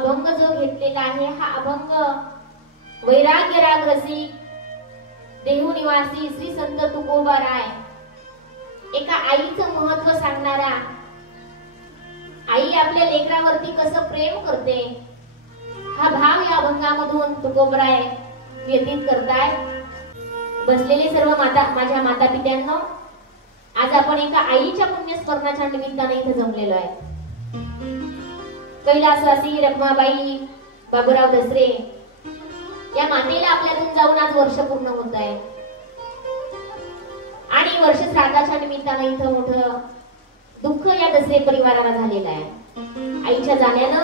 अभंग जो घेतलेला आहे हा अभंग वैराग्य राग रसिक देहू निवासी श्री संत तुकोबा राय एका आईचं महत्व सांगणारा, आई आपल्या लेकरावरती कसं प्रेम करते हा भाव या अभंगामधून तुकोबराय व्यतीत करताय। बसलेले सर्व माझ्या माता पित्यांनो, आज आपण एका आईच्या पुण्यस्मरणाच्या निमित्ताने इथे जमलेलो आहे। कैलासवासी रखमाबाई बाबूराव दसरे या मातेला आपल्यातून जाऊन आज वर्ष पूर्ण होत आहे आणि वर्ष श्राद्धाच्या निमित्ताने इथं मोठं दुःख या दसरे परिवाराला झालेलं आहे। आईच्या जाण्यानं,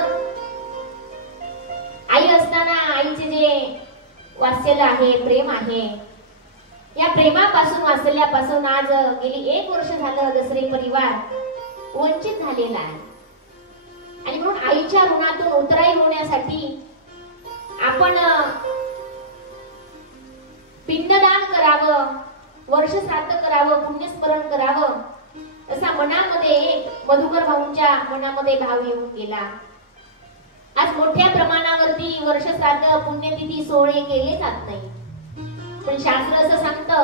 आई असताना आईचे जे वात्सल्य आहे, प्रेम आहे, या प्रेमापासून वात्सल्यापासून आज गेली 1 वर्ष झालं दसरे परिवार वंचित झालेला आहे आणि म्हणून आईच्या ऋणातून उतराई होण्यासाठी आपण पिंडदान करावं, वर्ष श्राद्ध करावं, पुण्यस्मरण करावं असा मनामध्ये मधुकर भाऊंच्या मनामध्ये भाव येऊन गेला। आज मोठ्या प्रमाणावरती वर्ष श्राद्ध पुण्यतिथी सोहळे केले जात नाही, पण शास्त्र असं सांगतं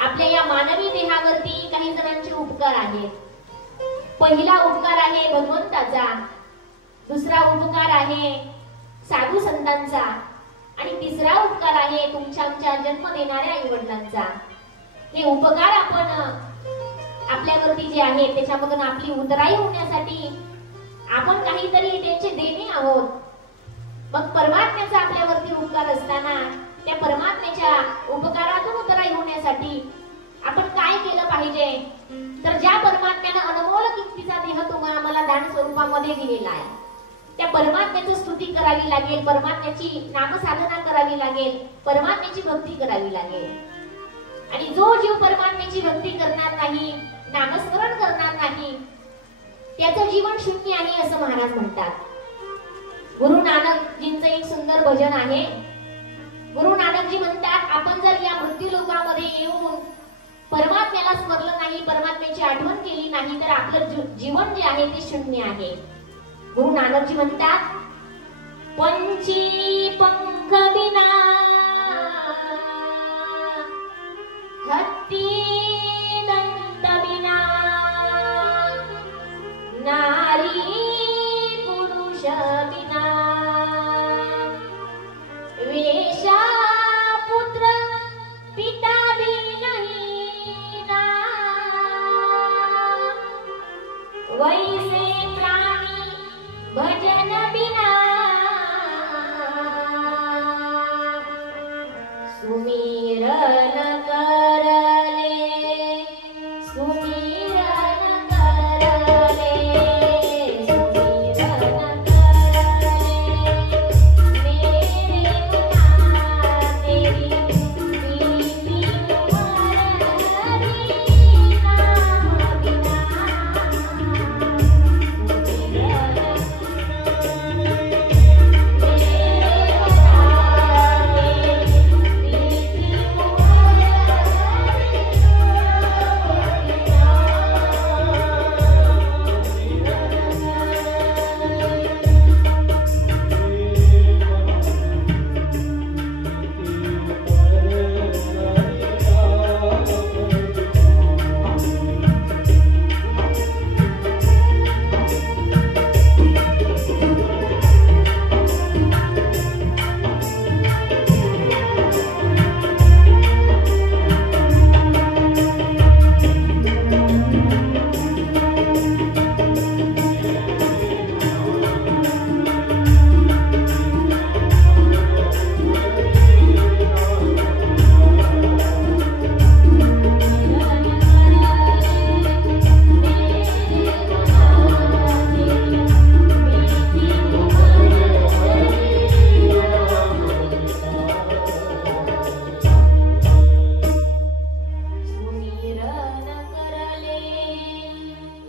आपल्या या मानवी देहावरती काही जणांचे उपकार आहेत। पहिला उपकार आहे भगवंताचा, दुसरा उपकार आहे साधू संतांचा आणि तिसरा उपकार आहे तुमच्या आमच्या जन्म देणाऱ्या आई वडिलांचा। हे उपकार आपण आपल्यावरती जे आहे त्याच्यामधून आपली उतराई होण्यासाठी आपण काहीतरी त्यांचे देणे आहोत। मग परमात्म्याचा आपल्यावरती उपकार असताना त्या परमात्म्याच्या उपकारातून उतराई होण्यासाठी आपण काय केलं पाहिजे, तर ज्या परमात्म्याने अनमोल किमतीचा देह तुम्हाला मला दान स्वरूपामध्ये दिलेला आहे त्या परमात्म्याची स्तुती करावी लागेल, परमात्म्याची नामसाधना करावी लागेल, परमात्म्याची भक्ती करावी लागेल। आणि जो जीव परमात्म्याची भक्ती करणार नाही, नामस्मरण करणार नाही, त्याचं जीवन शून्य आहे असं महाराज म्हणतात। गुरु नानकजींचं एक सुंदर भजन आहे। गुरु नानकजी म्हणतात आपण जर या मृत्यू लोकामध्ये येऊन परमात्म्याला स्मरलं नाही, परमात्म्याची आठवण केली नाही तर आपलं जीवन जे आहे ते शून्य आहे। गुरु नानकजी म्हणतात पंची पंख बिना हत्ती दंत बिना नारी पुरुष बिना वेशा पुत्र पिता बिनहीना वैसे प्राणी भजन बिना सुमिरन करले सुमिरन करले सुमिरन करले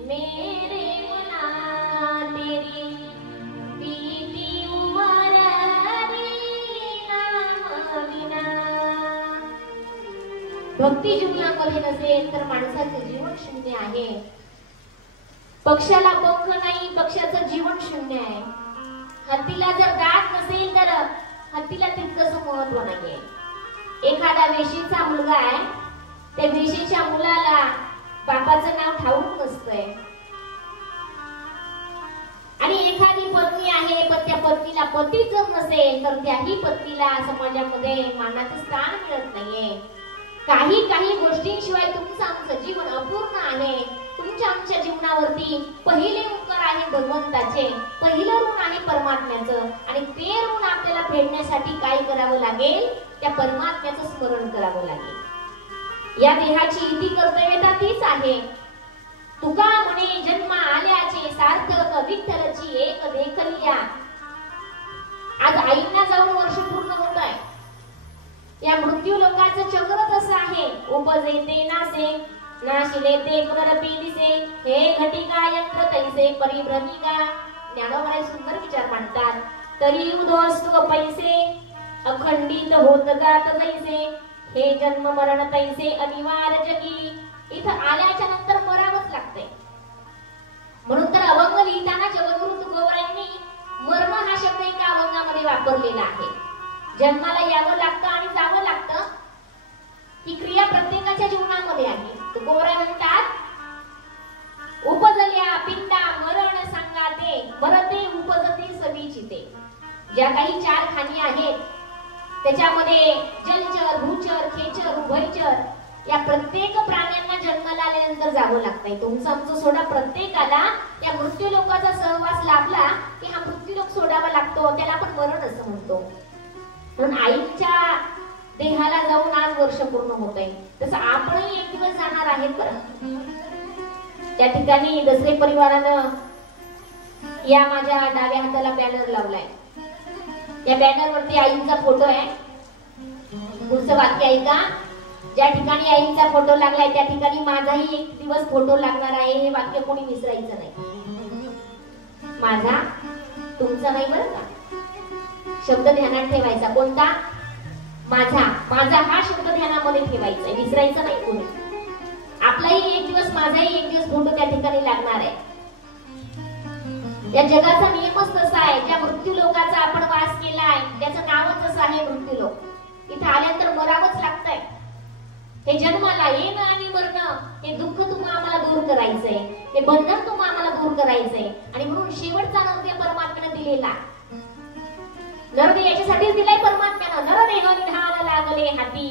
मेरे मुना तेरी प्रीति उमर हरि नाम भक्ती जीवनामध्ये नसेल तर माणसाचं जीवन शून्य आहे। पक्षाला पंख नाही, पक्षाचं जीवन शून्य आहे। हत्तीला जर दात नसेल तर हत्तीला तितकंच महत्व नाहीये. एखादा वेशीचा मुलगा आहे, त्या वेशीच्या मुलाला बापाचं नाव ठाऊक नसतंय. आणि एखादी पत्नी आहे, पण त्या पत्नीला पतीच जर नसेल तर त्याही पत्नीला समाजामध्ये मानाचं स्थान मिळत नाहीये. काही गोष्टींशिवाय तुमचं आमचं जीवन अपूर्ण आहे. तुमच्या आमच्या जीवनावरती पहिले उपकार आहे भगवंताचे, पहिलं ऋण आहे परमात्म्याचं. आणि ते ऋण आपल्याला फेडण्यासाठी काय करावं लागेल? त्या परमात्म्याचं स्मरण करावं लागेल. या देहाची इति कर्तव्यता तीच आहे. तुका म्हणे जन्म आल्याचे सार्थक विठ्ठलची एक देखलिया. आज आईंना जाऊन वर्ष पूर्ण होत आहे. या मृत्यू लोकांचं चक्रच असं आहे. उपजेते नासे नाशिले ते पुनरपी दिसे, हे घटिका यंत्र तैसे परिभ्रमिका. ज्ञानोबा सुंदर विचार मांडतात. तरी उदोस्तु पैसे अखंडित होत जात जैसे, हे जन्म मरण तैसे अनिवार्य जगी. इथं आल्याच्या नंतर मरावंच लागतंय. म्हणून तर अभंग लिहिताना जगद्गुरु तुकोबारायांनी मरण हा शब्द एका अभंगामध्ये वापरलेला आहे. जन्माला यावं लागतं आणि जावं लागतं, ही क्रिया प्रत्येकाच्या जीवनामध्ये आहे. तुकोबाराय म्हणतात, उपजल्या पिंडा मरण सांगाते, मरते उपजते सविचिते. ज्या काही 4 खाणी आहेत त्याच्यामध्ये जलचर, भूचर, खेचर, उभयचर या प्रत्येक प्राण्यांना जन्माला आल्यानंतर जावं लागतंय. तुमचं आमचं सोडा, प्रत्येकाला या मृत्यू लोकाचा सहवास लाभला की हा मृत्यू लोक सोडावा लागतो. त्याला आपण मरण असं म्हणतो. म्हणून आईच्या देहाला जाऊन आज वर्ष पूर्ण होत आहे. तसं आपणही एक दिवस जाणार आहेत बरं. त्या ठिकाणी दसरे परिवारानं या माझ्या डाव्या हाताला बॅनर लावलाय. या बॅनरवरती आईंचा फोटो आहे. पुढचं वाक्य ऐका. ज्या ठिकाणी आईंचा फोटो लागलाय त्या ठिकाणी माझाही एक दिवस फोटो लागणार आहे. हे वाक्य कोणी विसरायचं नाही. माझा तुमचा नाही बरं का. शब्द ध्यानात ठेवायचा. कोणता? माझा. माझा हा शब्द ध्यानामध्ये ठेवायचा, विसरायचं नाही कोणी. आपलाही एक दिवस, माझाही एक दिवस फोटो त्या ठिकाणी लागणार आहे. या जगाचा नियमच तसा आहे. ज्या मृत्यू लोकाचा आपण वास केलाय त्याचं नावच असं आहे मृत्यू लोक. इथं आल्यानंतर मरावंच लागतंय. हे जन्माला येणं आणि मरणं, हे दुःख तुम्हाला आम्हाला दूर करायचंय, हे बंधन तुम्हाला आम्हाला दूर करायचंय. आणि म्हणून शेवटचा नरदेह परमात्म्याने दिलेला. नरदेह याच्यासाठीच दिलाय परमात्म्यानं. नरदेह निधान लागले हाती,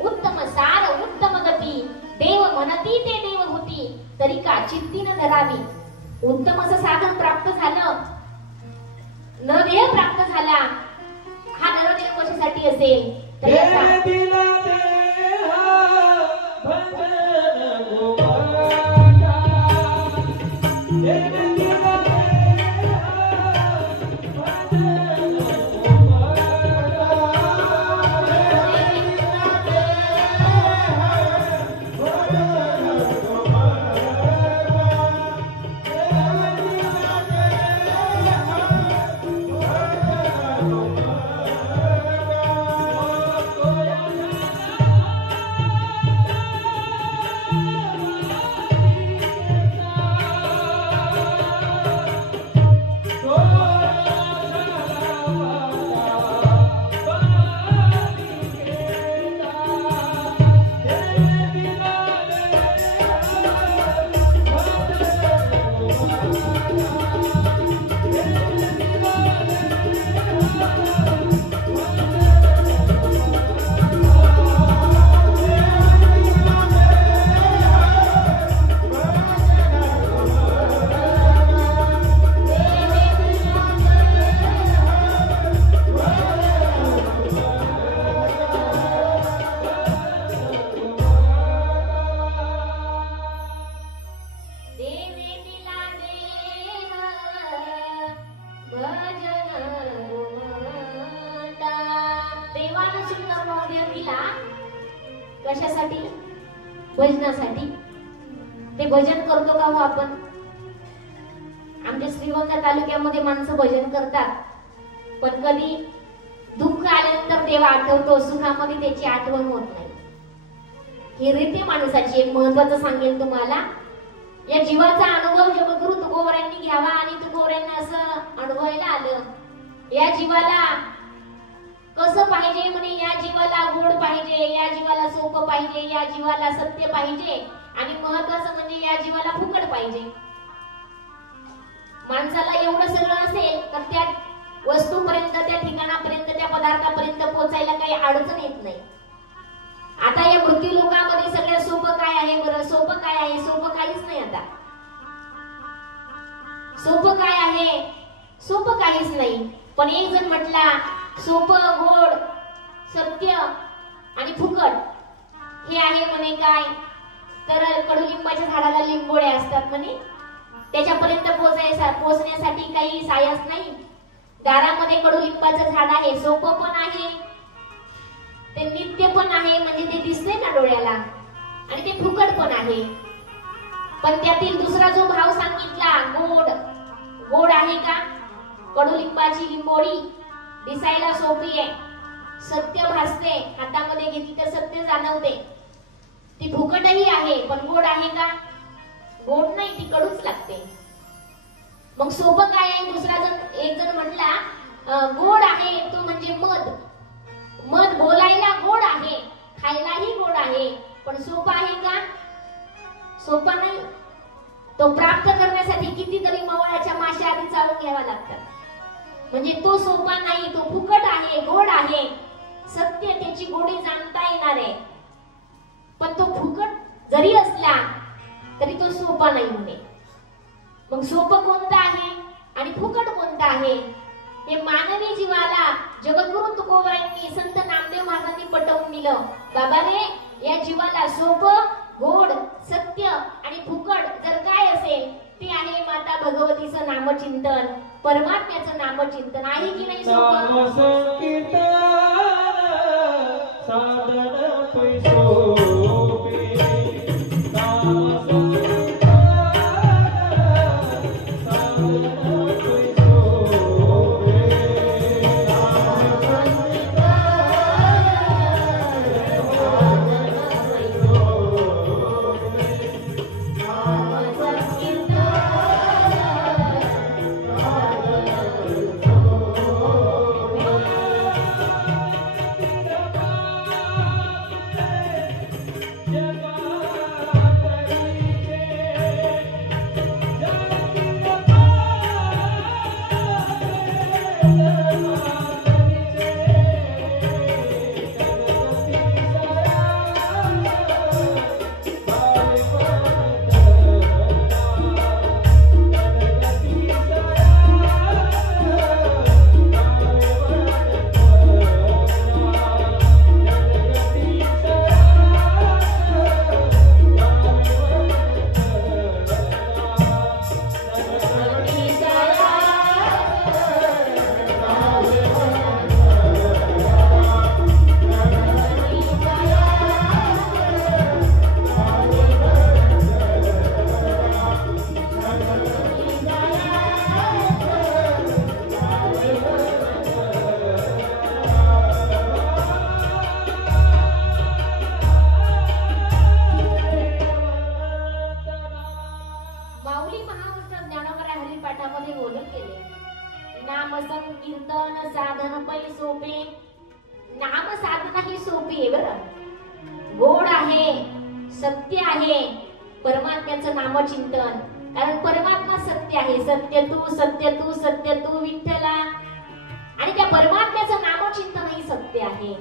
उत्तम सार उत्तम गती, देव म्हणती ते देव होती, तरी का चित्तीनं धरावी. उत्तम असं साधन प्राप्त झालं, नरदेह प्राप्त झाला. हा नरदेह कशासाठी असेल तर कशासाठी? भजनासाठी. ते भजन करतो का हो आपण? आमच्या श्रीगोंदा तालुक्यामध्ये माणसं भजन करतात, पण कधी दुःख आल्यानंतर देव आठवतो, सुखामध्ये त्याची आठवण होत नाही. ही रीती माणसाची. एक महत्वाचं सांगेन तुम्हाला, या जीवाचा अनुभव जगद्गुरु तुकोबारायांनी घ्यावा. आणि तुकोबारायांना असं अनुभवायला आलं या जीवाला कसं पाहिजे म्हणे, या जीवाला गोड पाहिजे, या जीवाला सोपं पाहिजे, या जीवाला सत्य पाहिजे आणि महत्वाचं म्हणजे या जीवाला फुकट पाहिजे. माणसाला एवढं सगळं असेल तर त्या वस्तूपर्यंत, त्या ठिकाणापर्यंत, त्या पदार्थापर्यंत पोहोचायला काही अडचण येत नाही. आता या मृत्यू लोकांमध्ये सगळ्यात सोपं काय आहे बरं? सोपं काय आहे? सोपं काहीच नाही. आता सोपं काय आहे? सोपं काहीच नाही. पण एक जण म्हटला सोपं, गोड, सत्य आणि फुकट हे आहे म्हणे काय, तर कडुलिंबाच्या झाडाला लिंबोळे असतात म्हणे, त्याच्यापर्यंत पोहोचण्यासाठी काही सायस नाही. दारामध्ये कडुलिंबाचं झाड आहे, सोपं पण आहे, ते नित्य पण आहे, म्हणजे ते दिसते ना डोळ्याला, आणि ते फुकट पण आहे. पण त्यातील दुसरा जो भाव सांगितला गोड, गोड आहे का? कडुलिंबाची लिंबोळी दिसायला सोपी आहे, सत्य भासते, हातामध्ये घेतली तर सत्य जाणवते, ती फुकटही आहे, पण गोड आहे का? गोड नाही, ती कडूच लागते. मग सोपं काय आहे? एक जण म्हटला गोड आहे तो म्हणजे मध. मध बोलायला गोड आहे, खायलाही गोड आहे, पण सोपं आहे का? सोपं नाही. तो प्राप्त करण्यासाठी कितीतरी मवळ्याच्या माश्या आधी चालून घ्यावा लागतात. म्हणजे तो सोपा नाही, तो फुकट आहे, गोड आहे, सत्य, त्याची गोडी जाणता येणार आहे. पण तो फुकट जरी असला तरी तो सोपा नाही म्हणे. मग सोपं कोणतं आहे आणि फुकट कोणतं आहे? हे मानवी जीवाला जगद्गुरु तुकोबारायांनी, संत नामदेव महाराजांनी पटवून दिलं. बाबा रे, या जीवाला सोपं, गोड, सत्य आणि फुकट जर काय असेल ते आहे माता भगवतीचं नामचिंतन, परमात्म्याचं नामचिंतन आहे की नाही? सोपं साधन पैसो परमात्म्याचं नामचिंतन. कारण परमात्मा सत्य आहे, सत्य तू, सत्य तू, सत्य तू विठ्ठला. आणि त्या परमात्म्याचं नामचिंतन ही सत्य आहे.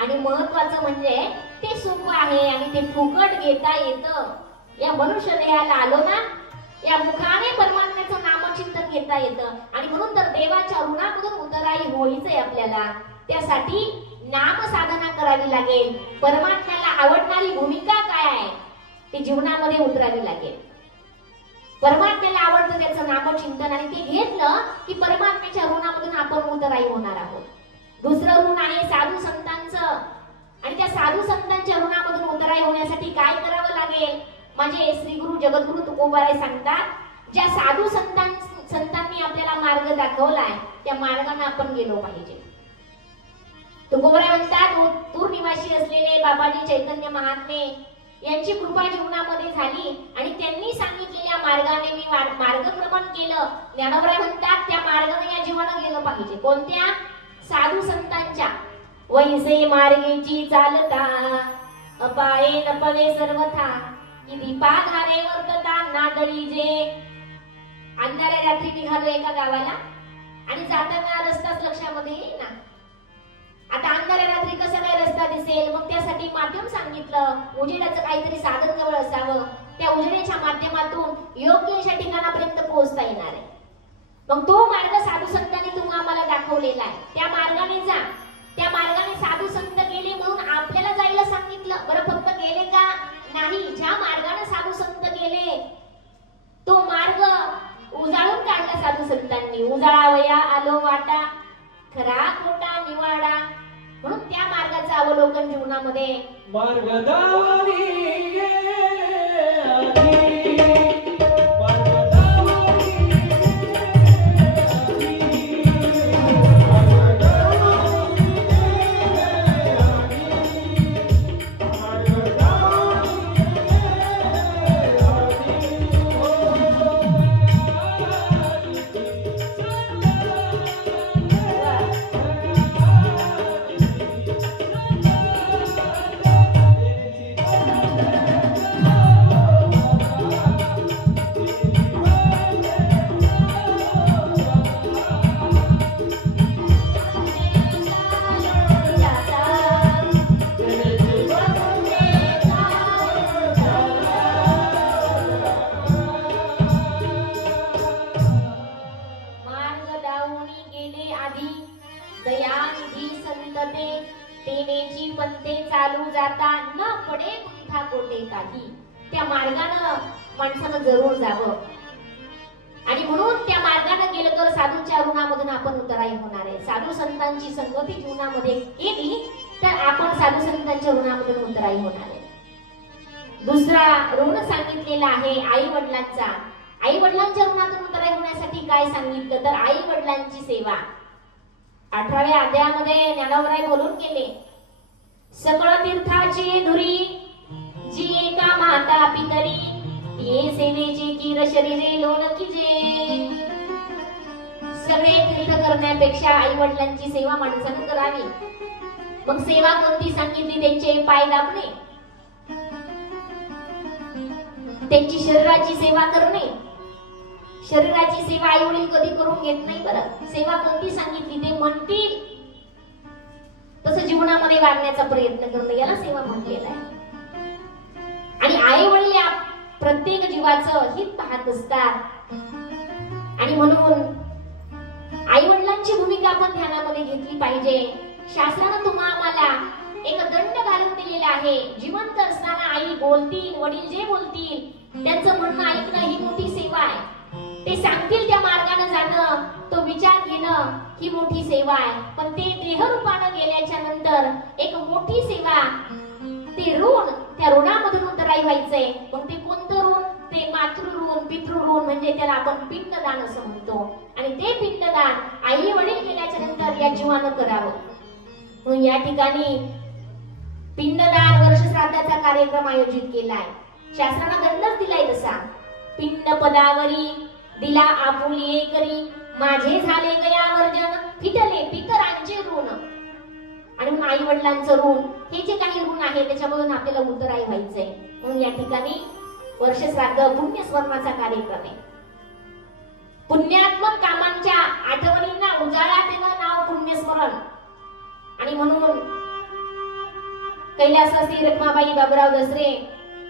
आणि महत्वाचं म्हणजे ते सोपं आहे आणि ते फुकट घेता येतं. या मनुष्य देहाला आलो ना, या मुखाने परमात्म्याचं नामचिंतन घेता येतं. आणि म्हणून तर देवाच्या ऋणामधून उतराई व्हायचंय आपल्याला. त्यासाठी नाम साधना करावी लागेल. परमात्म्याला आवडणारी भूमिका काय आहे ते जीवनामध्ये उतरावी लागेल. परमात्म्याला आवडतं त्याचं नामचिंतन, आणि ते घेतलं की परमात्म्याच्या ऋणामधून आपण उतराई होणार आहोत. दुसरं ऋण आहे साधू संतांचं, आणि त्या साधू संतांच्या ऋणामधून उतराई होण्यासाठी काय करावं लागेल? माझे श्री गुरु जगद्गुरु तुकोबाराय सांगतात, ज्या साधू संतांनी आपल्याला मार्ग दाखवलाय त्या मार्गाने आपण गेलो पाहिजे. तुकोबाराय म्हणतात, उत्तूर निवासी असलेले बाबाजी चैतन्य महात्मे यांची कृपा जीवनामध्ये झाली आणि त्यांनी सांगितलेल्या मार्गाने मी मार्गक्रमण केलं. ज्ञानोबराय म्हणतात त्या मार्गाने या जीवानं गेलं पाहिजे. कोणत्या? साधू संतांच्या. वैसे मार्गेची चालता अपाये नपवे सर्वथा की दीपाधारे वर्तता नादरी जे. अंधाऱ्या रात्री निघालो एका गावाला आणि जाताना रस्ताच लक्षामध्ये येईना. आता अंधाऱ्या रात्री कसा काय रस्ता दिसेल? मग त्यासाठी माध्यम सांगितलं, उजेडाचं काहीतरी साधन जवळ असावं, त्या उजेडाच्या माध्यमातून योग्य अशा ठिकाणापर्यंत पोहोचता येणार आहे. मग तो मार्ग साधू संतांनी तुम्हाला दाखवलेला आहे. त्या मार्गाने जा. त्या मार्गाने साधू संत गेले म्हणून आपल्याला जायला सांगितलं. बरं फक्त गेले का? नाही. ज्या मार्गाने साधू संत गेले तो मार्ग उजाळून काढला साधू संतांनी. उजाळावया आलो वाटा खरा खोटा निवाडा. म्हणून त्या मार्गाचं अवलोकन जीवनामध्ये त्या मार्गानं माणसानं जरूर जावं. आणि म्हणून त्या मार्गाने गेलं तर साधूच्या ऋणामधून आपण उतराई होणार आहे. साधू संतांची संगती जीवनामध्ये केली तर आपण साधू संतांच्या ऋणामधून उतराई होणार आहे. दुसरा ऋण सांगितलेला आहे आई वडिलांचा. आई वडिलांच्या ऋणातून उतराई होण्यासाठी काय सांगितलं तर आई वडिलांची सेवा. 18व्या अध्यायामध्ये ज्ञानोबराय बोलून गेले, सकळ तीर्थाची धुरी जी एका माता पितरी ये सेवेची किर शरीरे लोन कीजे. सगळे तीर्थ करण्यापेक्षा आई वडिलांची सेवा माणसाने करावी. मग सेवा कोणती सांगितली? त्यांचे पाय दाबणे, त्यांची शरीराची सेवा करणे. शरीराची सेवा आई वडील कधी करून घेत नाही. बरं सेवा कोणती सांगितली? ते म्हणतील तसं जीवनामध्ये वागण्याचा प्रयत्न करणं, याला सेवा म्हटलेलं आहे. आणि आई वडील या प्रत्येक जीवाचं हित पाहत असतात आणि म्हणून आई वडिलांची भूमिका आपण ध्यानामध्ये घेतली पाहिजे. शास्त्रानं तुम्हाला एक दंड घालून दिलेला आहे. जिवंत असताना आई बोलतील, वडील जे बोलतील त्यांचं म्हणणं ऐकणं ही मोठी सेवा आहे. ते सांगतील त्या मार्गाने जाणं, तो विचार घेणं ही मोठी सेवा आहे. पण ते देहरूपानं गेल्याच्या नंतर एक मोठी सेवा, ते ऋण, त्या ऋणामधून उतराई व्हायचंय. मग ते कोणतं ऋण? ते मातृ ऋण, पितृ ऋण, म्हणजे त्याला आपण पिंडदान असं म्हणतो. आणि ते पिंडदान आई वडील गेल्याच्या नंतर या जीवानं करावं. म्हणून या ठिकाणी पिंडदान वर्षश्राद्धाचा कार्यक्रम आयोजित केलाय. शास्त्रानं दंडच दिलाय तसा. पिंड पदावरी दिला आपुली करी माझे झाले गया वर्जन फिटले पितरांचे ऋण. आणि म्हणून आई वडिलांचं ऋण, हे जे काही ऋण आहे त्याच्यामधून आपल्याला उतराई व्हायचंय. म्हणून या ठिकाणी वर्षश्राद्ध पुण्यस्मरणाचा कार्यक्रम आहे. पुण्यात्मक कामांच्या आठवणींना उजाळा देणं नाव पुण्यस्मरण. आणि म्हणून कैलासवासी रखमाबाई बाबुराव दसरे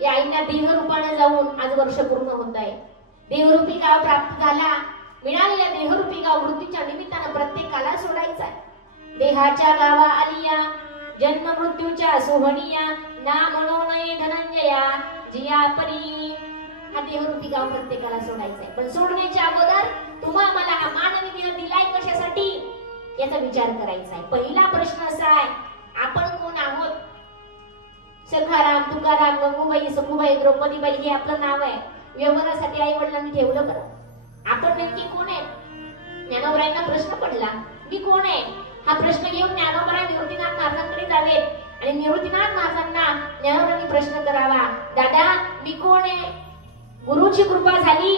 या आईंना देहरूपाने जाऊन आज वर्ष पूर्ण होत आहे. देहरूपी गाव प्राप्त झाला. मिळालेल्या देहरूपी गाव मृत्यूच्या निमित्तानं प्रत्येकाला सोडायचा आहे. देहाच्या गावा आलिया जन्म मृत्यूच्या सोहनिया ना म्हणो नये धनंजया जिया परी. हा देहरूपी गाव प्रत्येकाला सोडायचा आहे. पण सोडण्याच्या अगोदर तुम्हा मला हा मानवी देह दिलाय कशासाठी याचा विचार करायचा आहे. पहिला प्रश्न असा आहे, आपण कोण आहोत? सखाराम, तुकाराम, गंगूबाई, सखूबाई, द्रौपदीबाई हे आपलं नाव आहे. व्यवहारासाठी आई वडिलांनी ठेवलं. बरं आपण नेमकी कोण आहे? ज्ञानोबरायांना प्रश्न पडला, मी कोण आहे? हा प्रश्न घेऊन ज्ञानोबराय निवृत्तीनाथ महाराजांकडे जावेत आणि निवृत्तीनाथ महाराजांना ज्ञानोबांनी प्रश्न करावा, दादा मी कोण आहे? गुरुची कृपा झाली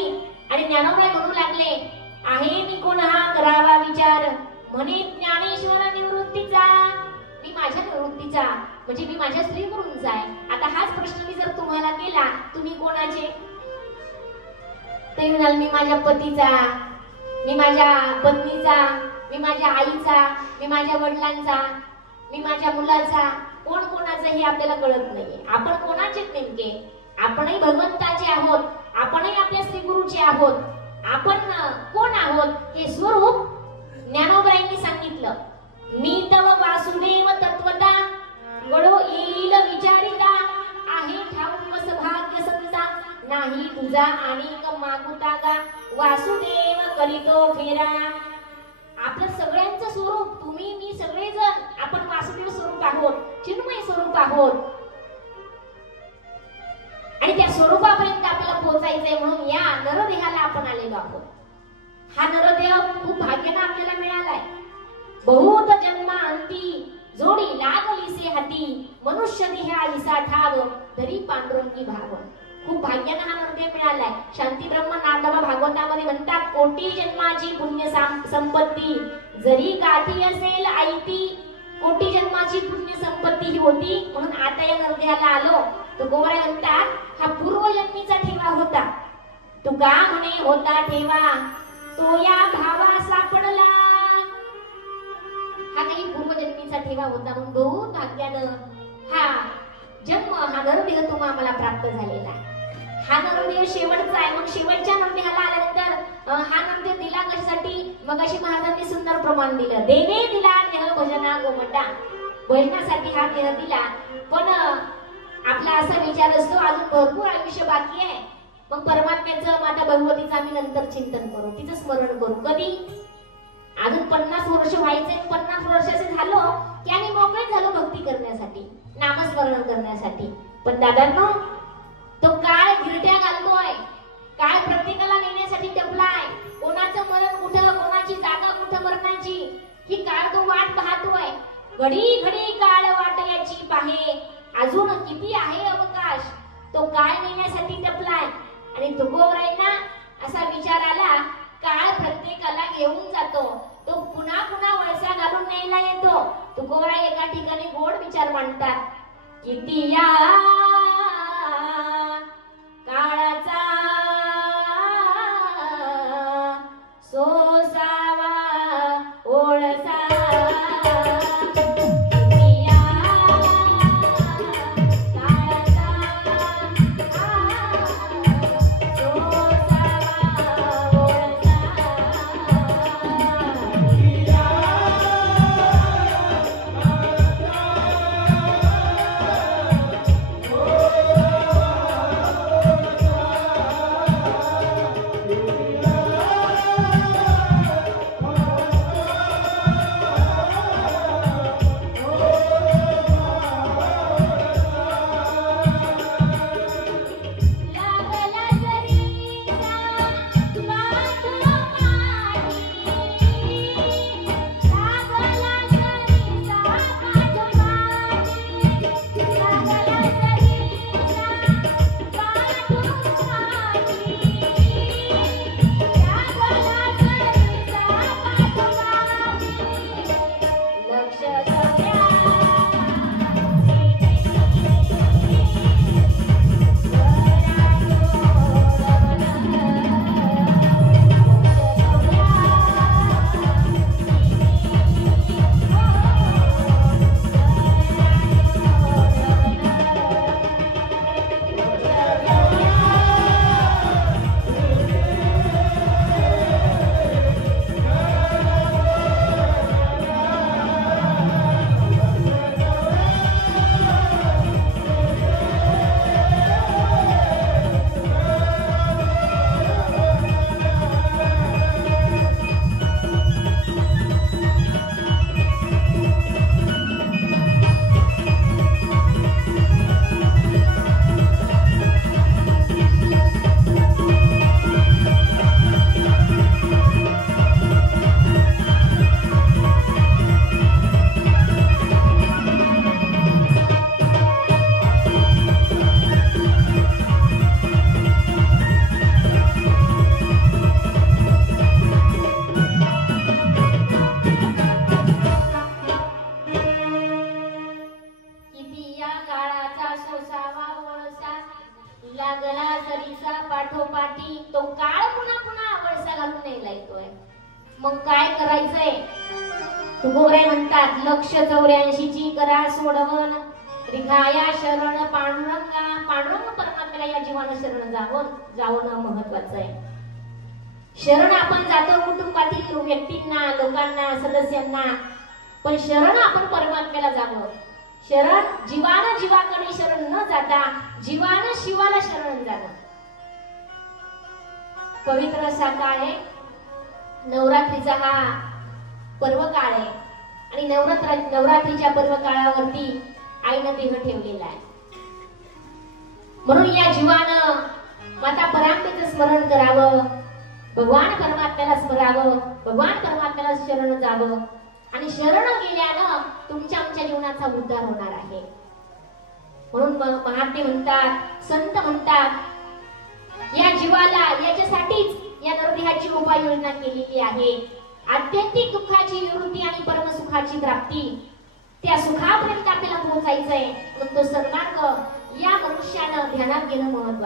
आणि ज्ञानोबा म्हणू लागले, आहे मी कोण हा करावा विचार, म्हणे ज्ञानेश्वर निवृत्तीचा, मी माझ्या निवृत्तीचा म्हणजे मी माझ्या श्री गुरूंचा आहे. आता हाच प्रश्न मी जर तुम्हाला केला, तुम्ही कोणाचे? ते म्हणाल मी माझ्या पतीचा, मी माझ्या पत्नीचा, मी माझ्या आईचा, मी माझ्या वडिलांचा, मी माझ्या मुलाचा. कोण कोणाचं हे आपल्याला कळत नाहीये. आपण कोणाचे नेमके? आपणही भगवंताचे आहोत, आपणही आपल्या श्री गुरुचे आहोत. आपण कोण आहोत हे स्वरूप ज्ञानोबाईंनी सांगितलं. मी तव वासुदेव तत्वता गडो येईल विचारिता, आहे ठाऊक कस भाग्य संता, नाही तुझा आणि मागुता गा, वासुदेव करीतो फेरा. आपलं सगळ्यांचं स्वरूप, तुम्ही मी सगळेजण आपण वासुदेव स्वरूप आहोत, चिन्मय स्वरूप आहोत. आणि त्या स्वरूपापर्यंत आपल्याला पोहोचायचंय म्हणून या नरदेहाला आपण आलेलो आहोत. हा नरदेह खूप भाग्याने आपल्याला मिळालाय. बहुत जन्मा अंती जोडी लागलीसे हाती, मनुष्य देहा विसा ठाव तरी पांडुरंगी भाव. खूप भाग्याने हा नरदेह मिळालाय. शांती ब्रह्म नाथबाबा भागवतामध्ये म्हणतात, कोटी जन्माची पुण्य संपत्ती जरी गाठी असेल आयती, कोटी जन्माची पुण्य संपत्ती ही होती म्हणून आता या नरदेहाला आलो. तो गोवराय म्हणतात, हा पूर्वजन्मीचा ठेवा होता. तुका म्हणे होता ठेवा तो या भावा सापडला. हा काही पूर्वजन्मीचा ठेवा होता म्हणून बहुत भाग्यानं हा जन्म, हा नरदेह तुम्हाला प्राप्त झालेला आहे. हा नरदेह शेवटचा आहे. मग शेवटच्या नरदेहाला आल्यानंतर हा नरदेह दिला कशासाठी? मग अशी महाराजांनी सुंदर प्रमाण दिलं. देवे दिला देह भजना गोमटा, भजनासाठी हा देह दिला. पण आपला असा विचार असतो अजून भरपूर आयुष्य बाकी आहे, मग परमात्म्याचं माता भगवतीचं आम्ही नंतर चिंतन करू, तिचं स्मरण करू. कधी? अजून 50 वर्ष व्हायचे. 50 वर्षाचे झालो की आम्ही मोकळे झालो भक्ती करण्यासाठी, नामस्मरण करण्यासाठी. पण दादांनो, तो काळ गिरट्या घालतोय, काळ प्रत्येकाला नेण्यासाठी टपलाय. कोणाचं मरण कुठं, कोणाची जागा कुठं मरणाची, ही काळ तो वाट पाहतोय. घडी घडी काळ वाट याची पाहे, अजून किती आहे अवकाश. तो काळ नेण्यासाठी टपलाय. आणि तुकोबरायांना असा विचार आला, काळ प्रत्येकाला घेऊन जातो, तो पुन्हा पुन्हा वळसा घालून न्यायला येतो. तुकोबराय एका ठिकाणी गोड विचार मांडतात, किती या काळाचा सोसावा ओळसा, करायचंय. तुकोबराय म्हणतात लक्ष 84 ची करा सोडवण रिघाया शरण पांडुरंगा. पांडुरंग परमात्म्याला या जीवानं शरण जावं महत्वाचं आहे. शरण आपण जातो कुटुंबातील व्यक्तींना, लोकांना, सदस्यांना, पण शरण आपण परमात्म्याला जावं. शरण जीवानं जीवाकडे शरण न जाता जीवानं शिवाला शरण जाणं. पवित्र असा काळ आहे, नवरात्रीचा हा पर्व काळ आहे आणि नवरात्रीच्या पर्व काळावरती आईनं देह ठेवलेला आहे. म्हणून या जीवानं माता परांबेचं स्मरण करावं, भगवान परमात्म्याला स्मरावं, भगवान परमात्म्याला शरण जावं आणि शरण गेल्यानं तुमच्या आमच्या जीवनाचा उद्धार होणार आहे. म्हणून महात्मे म्हणतात, संत म्हणतात, या जीवाला याच्यासाठीच या नरदेहाची उपाययोजना केलेली आहे. आत्यंतिक दुःखाची निवृत्ती आणि परमसुखाची प्राप्ती, त्या सुखापर्यंत आपल्याला पोहोचायचंय. म्हणून तो सन्मार्ग या मनुष्यानं ध्यानात घेणं महत्वाचं.